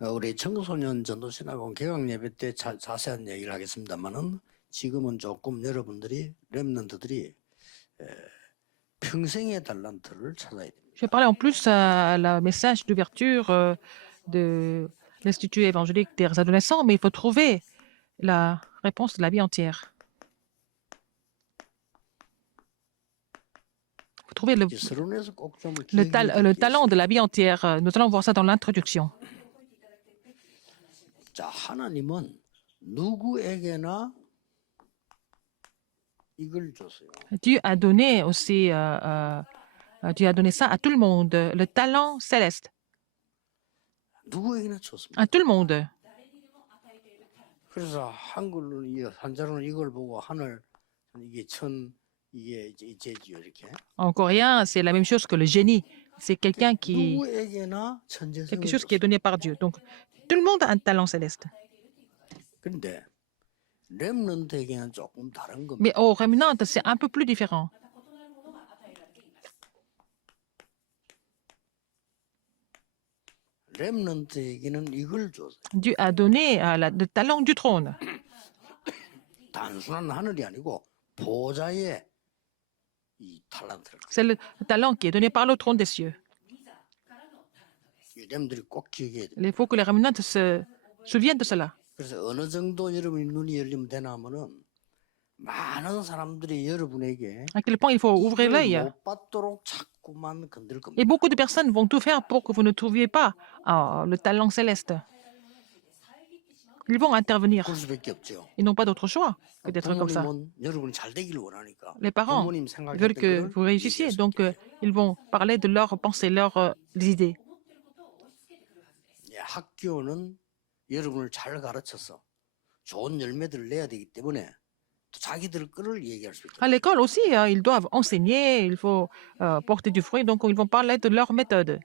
우리 청소년 전도신학원 개강 예배 때 자세한 얘기를 하겠습니다만은 지금은 조금 여러분들이 렘넌트들이 평생의 달란트를 찾아야 됩니다. Je vais parler en plus à la message d'ouverture de l'Institut évangélique des adolescents, mais il faut trouver la réponse de la vie entière. Il faut trouver 서론에서 꼭 좀 le talent de la vie entière. Nous allons voir ça dans l'introduction. 자, 하나님은 누구에게나 이걸 줬어요. Dieu a donné aussi, Dieu a donné ça à tout le monde, le talent céleste, 누구에게나 줬습니다. à tout le monde. 그래서 한글로 한자로는 이걸 보고 하늘 이게 천 이게 이제지요 이렇게. En coréen, c'est la même chose que le génie. C'est quelqu'un qui 누구에게나 천재성을 quelque chose qui est donné par Dieu. Donc, tout le monde a un talent céleste. 그런데 렘넌트에게는 조금 다른 겁니다. Mais au rémunant, c'est un peu plus différent. 렘넌트에게는 이걸 줬어요. Dieu a donné le talent du trône. 단순한 하늘이 아니고 보좌의 이 탤런트를. C'est le talent qui est donné par le trône des cieux. 이 렘들이 꼭 기억해야 돼요. Il faut que les rémunantes se souviennent de cela. 그래서 어느 정도 여러분이 눈이 열리면 되나 하면은 많은 사람들이 여러분에게 À quel point il faut ouvrir l'œil. 못 받도록 자꾸만 건들 겁니다. Et beaucoup de personnes vont tout faire pour que vous ne trouviez pas le talent céleste. Ils vont intervenir. 그럴 수밖에 없죠. Ils n'ont pas d'autre choix que d'être comme ça. 부모님은 여러분이 잘 되기를 원하니까 Les parents 부모님 veulent que 생각했던 vous 거를 réussissiez, 얘기할 수 donc 있죠. ils vont parler de leurs pensées, leurs idées. 예, 학교는 여러분을 잘 가르쳐서 좋은 열매들을 내야 되기 때문에 또 자기들 거를 얘기할 수 있죠. À l'école aussi, ils doivent enseigner, il faut porter du fruit, donc ils vont parler de leur méthode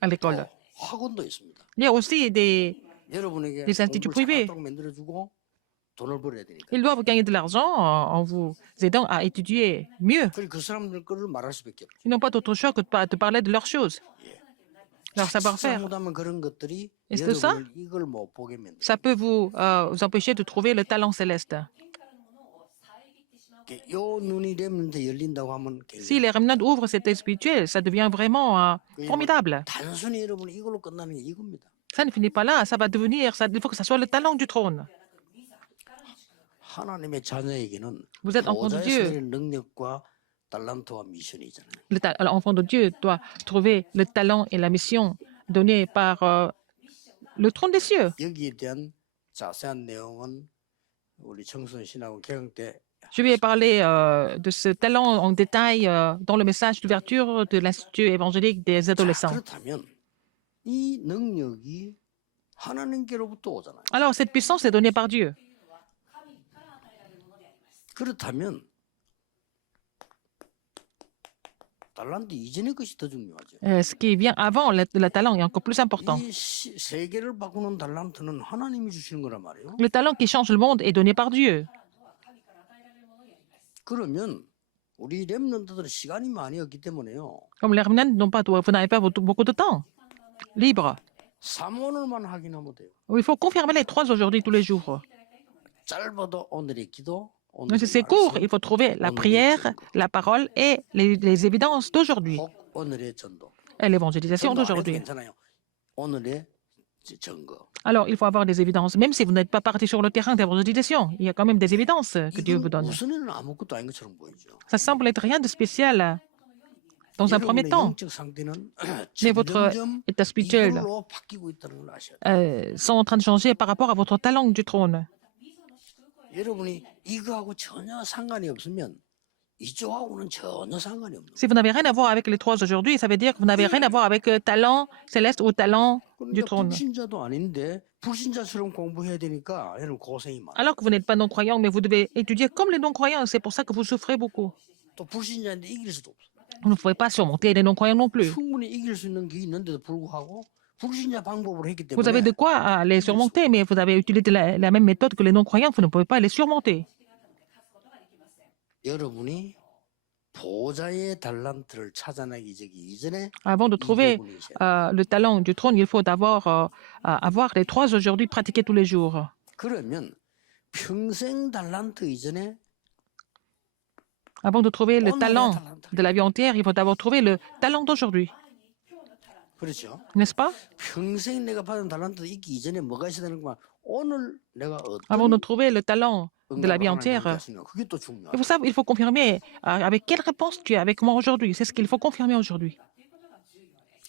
à l'école. 학원도 있습니다. Il y a aussi 여러분에게 des instituts 공부를 privés. 잘하도록 만들어주고 돈을 벌어야 되니까. Ils doivent gagner de l'argent en vous aidant à étudier mieux. 그리고 그 사람들 거를 말할 수밖에 없죠. Ils n'ont pas d'autre choix que de parler de leurs choses, leur savoir-faire. 잘못하면 그런 것들이 Est-ce que ça? 여러분을 이걸 못 보게 만들어요. Ça peut vous empêcher de trouver le talent céleste. 요 눈이 렘는데 열린다고 하면 Si les remnants ouvrent cet œil spirituel, ça devient vraiment formidable. 단순히 여러분 이걸로 끝나는 게 이겁니다. Ça ne finit pas là, ça va devenir, il faut que ça soit le talent du trône. 하나님의 자녀에게는 Vous êtes enfant de 보좌에서 Dieu. 내린 능력과 달란트와 미션이 있잖아요. L'enfant de Dieu doit trouver le talent et la mission donnée par le trône des cieux. 여기에 대한 자세한 내용은 우리 청소년 신학원 개강 때 Je vais parler de ce talent en détail dans le message d'ouverture de l'Institut évangélique des 자, adolescents. 그렇다면 이 능력이 하나님께로부터 오잖아요. Alors, cette puissance est donnée par Dieu. 그렇다면 달란트 이전의 것이 더 중요하죠. Ce qui vient avant le talent est encore plus important. 이 세계를 바꾸는 달란트는 하나님이 주시는 거란 말이에요. Le talent qui change le monde est donné par Dieu. 그러면 우리 렘넌트들은 시간이 많이 없기 때문에요. Comme les remnants vous n'avez pas beaucoup de temps libre. 삼원을만 확인하면 돼요. Il faut confirmer les 3 aujourd'hui, tous les jours. 짧아도 오늘의 기도, Donc, c'est court, il faut trouver la prière, la parole et les évidences d'aujourd'hui 혹 오늘의 전도. et l'évangélisation 전도 안 해도 d'aujourd'hui. 괜찮아요. 오늘의 증거. Alors, il faut avoir des évidences, même si vous n'êtes pas parti sur le terrain d'évangélisation. Il y a quand même des évidences que Dieu vous 이건 donne. 우선에는 아무것도 아닌 것처럼 보이죠. Ça semble être rien de spécial dans un premier 여러분의 temps, 영적 상태는 mais votre 점점 état spirituel 이걸로 바뀌고 있다는 걸 아셔야 돼요. sont en train de changer par rapport à votre talent du trône. 여러분이 이거하고 전혀 상관이 없으면 이쪽하고는 전혀 상관이 없는 Si vous n'avez rien à voir avec les 3 aujourd'hui, ça veut dire que vous n'avez rien à voir avec le talent céleste ou talent du 그러니까 trône. 불신자도 아닌데 불신자처럼 공부해야 되니까 여러분 고생이 많아요. Alors que vous n'êtes pas non-croyant, mais vous devez étudier comme les non-croyants. C'est pour ça que vous souffrez beaucoup. 또 불신자인데 이길 수도 없어. Vous ne pouvez pas surmonter les non-croyants non plus. 충분히 이길 수 있는 게 있는데도 불구하고 불신자 방법으로 했기 Vous avez de 때문에 quoi les surmonter, mais vous avez utilisé la même méthode que les non-croyants. Vous ne pouvez pas les surmonter. 여러분이 보좌의 달란트를 찾아내기 이전에 Avant de 이 trouver 부분이 있어야 돼. le talent du trône, il faut d'abord avoir les 3 aujourd'hui pratiqués tous les jours. 그러면 평생 달란트 이전에 Avant de trouver le 오늘의 talent 달란트를. de la vie entière, il faut d'abord trouver le talent d'aujourd'hui. 그렇죠? N'est-ce pas? 평생 내가 받은 달란트 있기 이전에 뭐가 있어야 되는 거야? 오늘 내가 Avant de 어떤 trouver le talent de la 응답을 vie 하나님 함께 entière, 하시냐? 그게 또 il 중요하다. faut savoir, il faut confirmer avec quelle réponse tu es avec moi aujourd'hui. C'est ce qu'il faut confirmer aujourd'hui.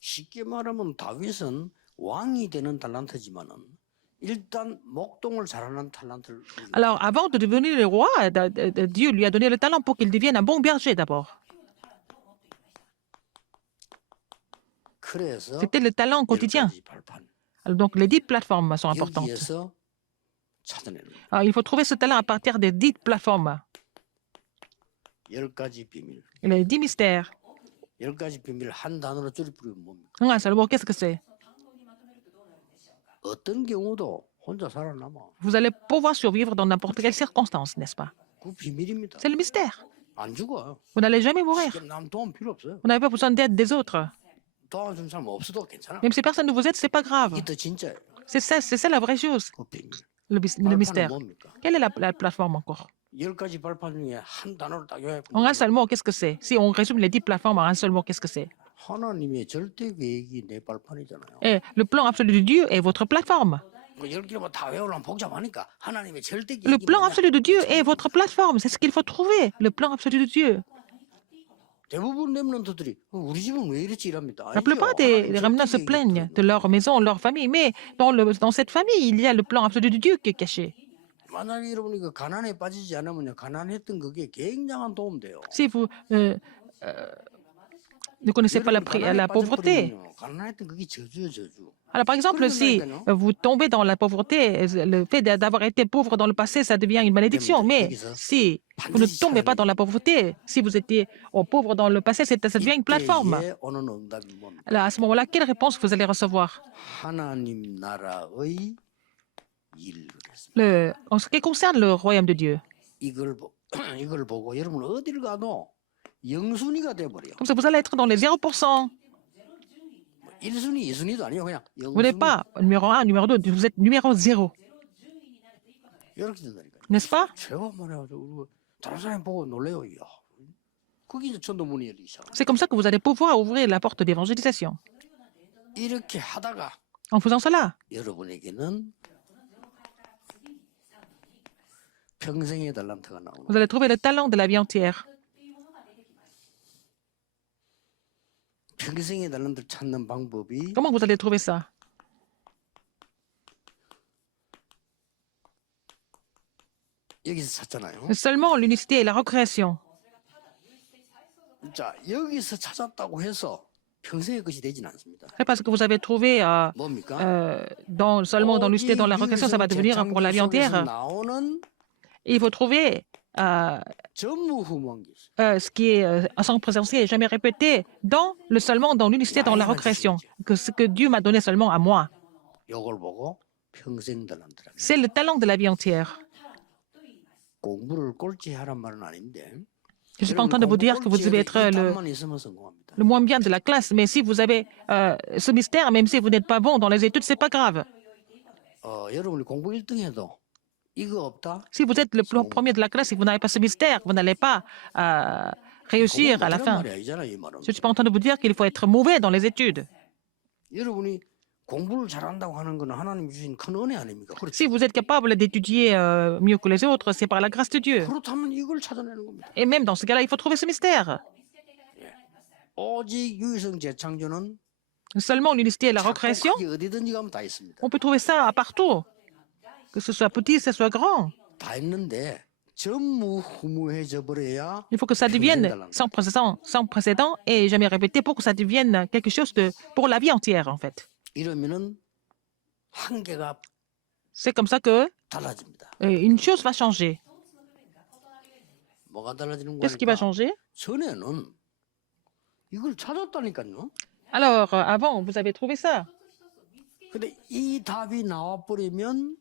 쉽게 말하면 다윗은 왕이 되는 달란트지만은 일단 목동을 잘하는 달란트를 주고 Alors, avant de devenir le roi, Dieu lui a donné le talent pour qu'il devienne un bon berger d'abord. 그래서 C'était le talent quotidien. 10가지 발판 Alors, donc, les 10 plateformes sont importantes. 여기에서 찾아내는 거예요. Alors, il faut trouver ce talent à partir des 10 plateformes. 10가지 비밀. Et les 10 mystères. 10가지 비밀 한 단어로 줄이면 뭡니까? En un seul mot, qu'est-ce que c'est? 어떤 경우도 혼자 살아남아. Vous allez pouvoir survivre dans n'importe quelle circonstance, n'est-ce pas? 그 비밀입니다. C'est le mystère. 안 죽어. Vous n'allez jamais mourir. 남 도움 필요 없어요. Vous n'avez pas besoin d'aide des autres. 도와준 사람 없어도 괜찮아. Même si personne ne vous aide, c'est pas grave. 이게 더 진짜예요. C'est ça la vraie chose, 그 비밀. le 발판은 mystère. 뭡니까? Quelle est la plateforme encore? 10가지 발판 중에 한 단어로 딱 요약하면 En un seul mot, qu'est-ce que c'est? Si on résume les 10 plateformes en un seul mot, qu'est-ce que c'est? 하나님의 절대 계획이 내 발판이잖아요. Et le plan absolu de Dieu est votre plateforme. 그 10개만 다 외우려면 복잡하니까 하나님의 절대 Le 계획이 plan 뭐냐? absolu de Dieu est votre plateforme. C'est ce qu'il faut trouver, le plan absolu de Dieu. 대부분 렘넌트들이 우리 집은 왜 이렇지 이랍니다. La plupart des remnants se plaignent de leur maison, leur famille, mais dans cette famille, il y a le plan absolu de Dieu qui est caché. 만약에 여러분이 그 가난에 빠지지 않으면 가난했던 그게 굉장한 도움 돼요. Si vous ne connaissez pas la pauvreté, 가난했던 그게 저주예요, 저주. alors par exemple, si vous tombez dans la pauvreté, le fait d'avoir été pauvre dans le passé, ça devient une malédiction. Mais si vous ne tombez pas dans la pauvreté, si vous étiez pauvre dans le passé, ça devient une plateforme. 이때에 오는 응답이 뭡니까? Alors à ce moment-là, quelle réponse vous allez recevoir? 하나님 나라의 일 그랬습니다. En ce qui concerne le royaume de Dieu. 이걸 보고 여러분 어디를 가도 영순위가 돼 버려. Comme ça, vous allez être dans les 0%. 1순위, 2순위도 아니요, 그냥 Vous n'êtes 영순위. pas numéro 1, numéro 2, vous êtes numéro 0. 이렇게 된다니까요. N'est-ce pas? 제가 말해가지고 다른 사람 보고 놀래요. 이야, 그게 이제 전도 문이 열리기 시작. C'est comme ça que vous allez pouvoir ouvrir la porte d'évangélisation. 이렇게 하다가 En faisant cela, 여러분에게는 평생의 달란트가 나오는 vous allez trouver le talent de la vie entière. 평생의 달란트를 찾는 방법이 Comment vous allez trouver ça? 여기서 찾잖아요. Seulement l'unicité et la recréation. 자, 여기서 찾았다고 해서 평생의 것이 되지는 않습니다. C'est parce que vous avez trouvé 뭡니까? seulement dans l'unicité, dans la recréation, ça va devenir pour la vie entière. 나오는 Et il faut trouver 전무후무한 게 있어요. ce qui est sans présentiel et jamais répété dans le seulement dans l'unicité, dans la recréation. Que ce que Dieu m'a donné seulement à moi. 이걸 보고 평생 달란트라. C'est le talent de la vie entière. 공부를 꼴찌 하란 말은 아닌데. Je ne suis pas en train de vous dire que vous devez être le moins bien de la classe, mais si vous avez ce mystère, même si vous n'êtes pas bon dans les études, c'est pas grave. 여러분이 공부 1등 해도 이거 없다? Si vous êtes le premier de la classe et vous n'avez pas ce mystère, vous n'allez pas réussir à la fin. Je ne suis pas en train de vous dire qu'il faut être mauvais dans les études. 여러분이 공부를 잘한다고 하는 건 하나님 주신 큰 은혜 아닙니까? 그렇죠? Si vous êtes capable d'étudier mieux que les autres, c'est par la grâce de Dieu. 그렇다면 이걸 찾아내는 겁니다. Et même dans ce cas-là, il faut trouver ce mystère. 오직 유일성 재창조는 Seulement l'unicité et la recréation, 거기 어디든지 가면 다 있습니다. on peut trouver ça partout. Que ce soit petit, que ce soit grand. 다 있는데 전무후무해져 버려야 Il faut que ça devienne sans précédent et jamais répété pour que ça devienne quelque chose pour la vie entière, en fait. 이러면은 한계가 C'est comme ça que 달라집니다. une chose va changer. 뭐가 달라지는 Qu'est-ce qui va 거니까 changer? 전에는 이걸 찾았다니까요. Alors, avant, vous avez trouvé ça. 근데 이 답이 나와 버리면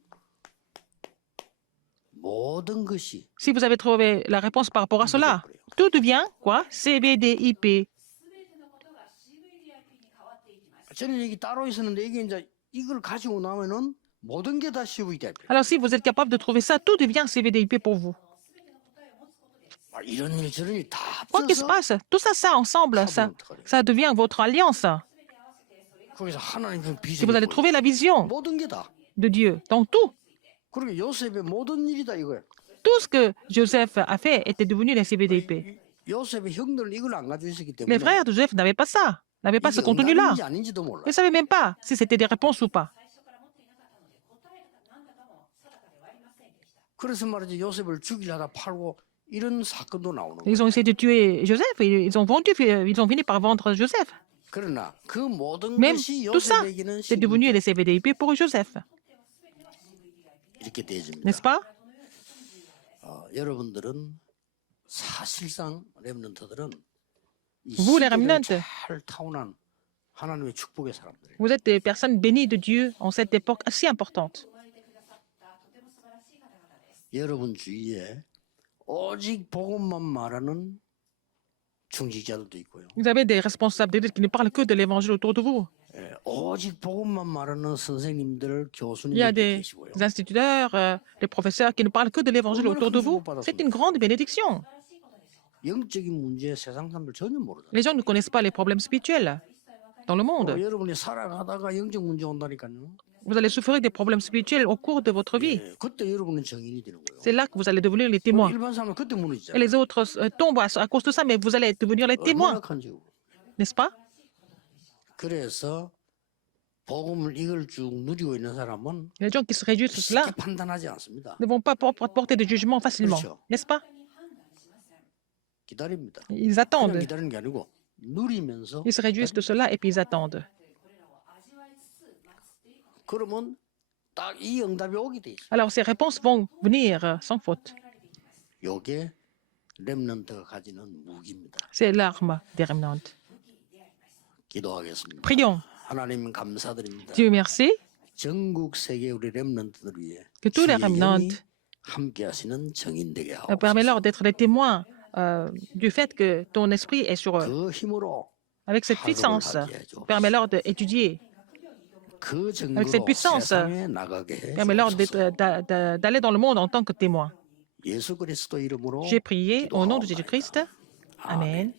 모든 것이 Si vous avez trouvé la réponse par rapport à cela, tout devient quoi? CVDIP. 저는 얘기 따로 있었는데 이게 이제 이걸 가지고 나면은 모든 게 다 CVDIP. Alors si vous êtes capable de trouver ça, tout devient CVDIP pour vous. 이런 일 저런 일 다 Quoi qu'il se 합쳐서 passe, tout ça, ça ensemble, ça devient votre alliance. 거기서 하나님의 Si vous allez 비전이 trouver la vision 모든 게 다. de Dieu dans tout, 그리고 요셉의 모든 일이다 이거야. tout ce que Joseph a fait était devenu les CVDIP. 요셉의 형들은 이걸 안 가지고 있었기 Les 때문에 frères de Joseph n'avaient pas ça, n'avaient pas ce 이게 contenu-là. 응답인지 아닌지도 몰라. Ils ne savaient même pas si c'était des réponses ou pas. 그래서 말이지 요셉을 죽이려다 팔고 이런 사건도 나오는 거야. Ils ont essayé de tuer Joseph, et ils ont fini par vendre Joseph. 그러나 그 모든 Même 것이 tout ça, 요셉에게는 c'est devenu les CVDIP pour Joseph, 이렇게 되어집니다. n'est-ce pas? 여러분들은 사실상 렘넌트들은 이 Vous, les 시대를 remnants, 잘 타운한 하나님의 축복의 사람들이에요. vous êtes des personnes bénies de Dieu en cette époque si importante. 여러분 주위에 오직 복음만 말하는 중직자들도 있고요. Vous avez des responsables d'église qui ne parlent que de l'évangile autour de vous. 오직 복음만 말하는 선생님들, Il y a 교수님들 des 계시고요. instituteurs, des professeurs qui ne parlent que de l'évangile autour de vous. C'est une grande bénédiction. 영적인 문제 세상 사람들 전혀 모르잖아요. Les gens ne connaissent pas les problèmes spirituels dans le monde. 여러분이 살아가다가 영적 문제 온다니까요. Vous allez souffrir des problèmes spirituels au cours de votre vie. 그때 여러분은 정인이 되는 거예요. C'est là que vous allez devenir les témoins. 일반 사람은 그때 Et 무너지잖아요. les autres tombent à cause de ça, mais vous allez devenir les témoins, 열악한지. n'est-ce pas? 그래서 복음을 이걸 쭉 누리고 있는 사람은 Les gens qui se réjouissent de cela 쉽게 판단하지 않습니다. ne vont pas porter de jugement facilement, 그렇죠. n'est-ce pas? 기다립니다. Ils 그냥 attendent. 기다리는 게 아니고 누리면서 Ils se réjouissent de cela et puis ils attendent. 그러면 딱 이 응답이 오게 돼 있어요. Alors ces réponses vont venir sans faute. 요게 렘넌트가 가지는 무기입니다. C'est l'arme des remnants. 기도하겠습니다. Prions. 하나님 감사드립니다. Dieu merci 전국 세계 우리 렘넌트들 위해 que tous les 주의 영이 remnants 함께 하시는 정인되게 하옵소서. permets-leur d'être les témoins du fait que ton esprit est sur eux. 그 힘으로 Avec cette puissance, permets-leur d'étudier. 그 Avec cette 증거로 puissance, 세상에 나가게 해 permets-leur 주옵소서. d'aller dans le monde en tant que témoins. 예수 그리스도 이름으로 J'ai prié au nom de Jésus-Christ. Amen.